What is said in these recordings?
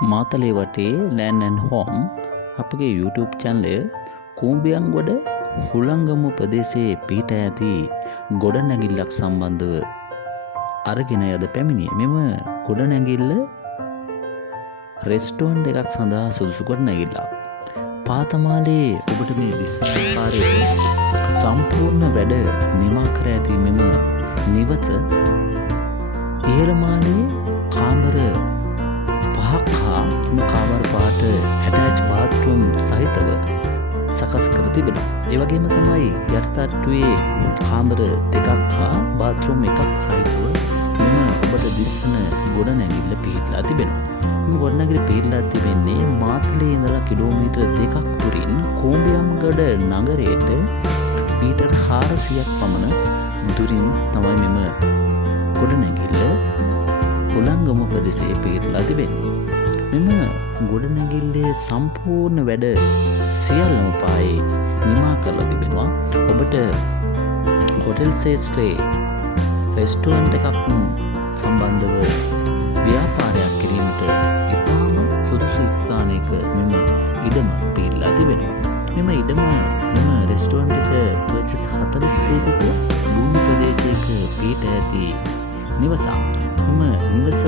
මාතලේ වටේ land and home අපගේ YouTube channel කූඹියන්ගොඩ හුළංගමු ප්‍රදේශයේ පිහිටා ඇති ගොඩනැගිල්ලක් සම්බන්ධව අරගෙන යද පැමිණිය. මෙම ගොඩනැගිල්ල රෙස්ටෝරන්ට් එකක් සඳහා සුදුසු ගොඩනැගිල්ලක්. පාතමාලේ ඔබට මේ විශ්වාසකාරයේ සම්පූර්ණ වැඩ නිමා කර ඇති මෙම නිවස ඉහළමාලේ කාමර 5ක් හා කාමර 5ට ඇටච් බාත්රූම් සහිතව සකස් කර තිබෙනවා. ඒ වගේම තමයි යටිතට්ටුවේ කාමර 2ක් හා බාත්රූම් 1ක් සහිතව මෙම ඔබට දිස්වන ගොඩනැගිල්ල පිහිටලා තිබෙනවා. මේ ගොඩනැගිල්ල පිහිටලා තිබෙන්නේ මාතලේ ඉඳලා කිලෝමීටර් 2ක් දුරින් කෝඹියම්ගොඩ නගරයට මීටර් 400ක් පමණ දුරින් තමයි මෙම ගොඩනැගිල්ල හුළංගමු ප්‍රදේශයේ පිහිටලා තිබෙන්නේ. මෙම ගොඩනැගිල්ලේ සම්පූර්ණ වැඩ සියල්ලම පායේ නිමා කරලා තිබෙනවා. ඔබට හොටෙල් ශේෂ්ත්‍රයේ රෙස්ටෝරන්ට් එකක් සම්බන්ධව ව්‍යාපාරයක් කිරීමට ඉතාම සුදුසු ස්ථානයක මෙම ඉඩම පිහිටලා තිබෙනවා. මෙම ඉඩම මෙම රෙස්ටෝරන්ට් එක පර්චස් 42ක භූමි ප්‍රදේශයක පිහිටා ඇති නිවසක්. මෙම නිවස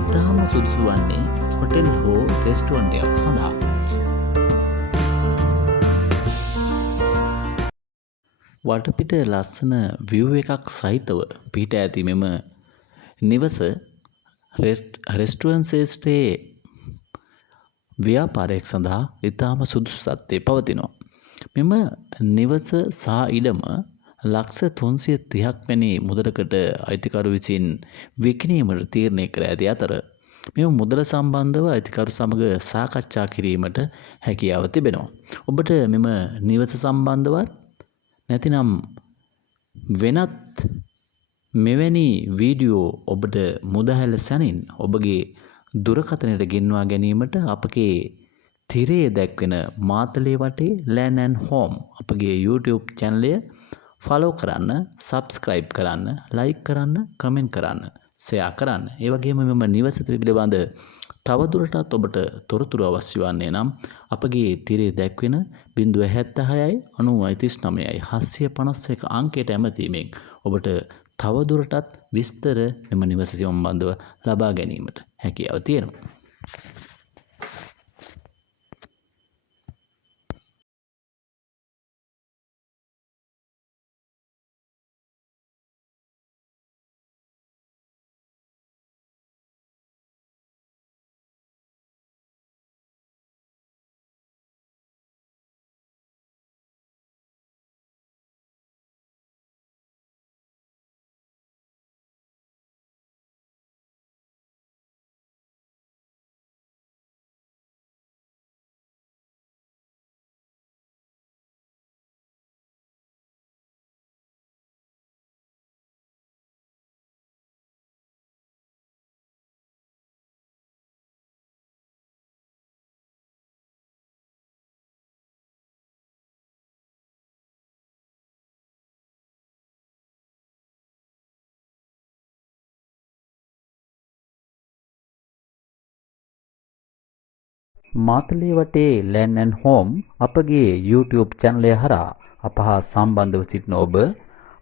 ඉතාම සුදුසු වන්නේ හොටෙල් හෝ රෙස්ටෝරන්ට් එකක් සඳහා. වටපිට ලස්සන view එකක් සහිතව පිහිටා ඇති මෙම නිවස රෙස්ටෝරන්ට් ශේෂ්ත්‍රයේ ව්‍යාපාරයක් සඳහා ඉතාම සුදුසු තත්ත්වයේ පවතිනවා. මෙම නිවස සහ ඉඩම ලක්ෂ 330ක් වැනි මුදලකට අයිතිකරු විසින් විකිණීමට තීරණය කර ඇති අතර මෙම මුදල සම්බන්ධව අයිතිකරු සමග සාකච්ඡා කිරීමට හැකියාව තිබෙනවා. ඔබට මෙම නිවස සම්බන්ධවත් නැතිනම් වෙනත් මෙවැනි වීඩියෝ ඔබට මුදහැල සැනින් ඔබගේ දුරකථනයට ගෙන්වා ගැනීමට අපගේ තිරයේ දැක්වෙන මාතලේ වටේ ලෑන්ඩ් ඇන්ඩ් හෝම් අපගේ YouTube channel එක ෆලෝ කරන්න, සබ්ස්ක්‍රයිබ් කරන්න, ලයික් කරන්න, කමෙන්ට් කරන්න, ෂෙයා කරන්න. ඒ වගේම මෙම නිවස පිළිබඳ තවදුරටත් ඔබට තොරතුරු අවශ්‍ය වන්නේ නම් අපගේ තිරයේ දැක්වෙන 076යි 9039යි 751 අංකයට ඇමතීමෙන් ඔබට තවදුරටත් විස්තර මෙම නිවස සම්බන්ධව ලබා ගැනීමට හැකියාව තියෙනවා. මාතලේ වටේ ලෑන්ඩ් ඇන්ඩ් හෝම් අපගේ YouTube channel එක හරහා අප හා සම්බන්ධව සිටින ඔබ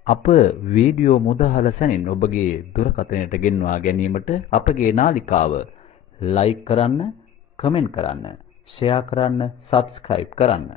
අප වීඩියෝ මුදහල සැනින් ඔබගේ දුරකථනයට ගෙන්වා ගැනීමට අපගේ නාලිකාව ලයික් කරන්න, කමෙන්ට් කරන්න, ෂෙයා කරන්න, සබ්ස්ක්‍රයිබ් කරන්න.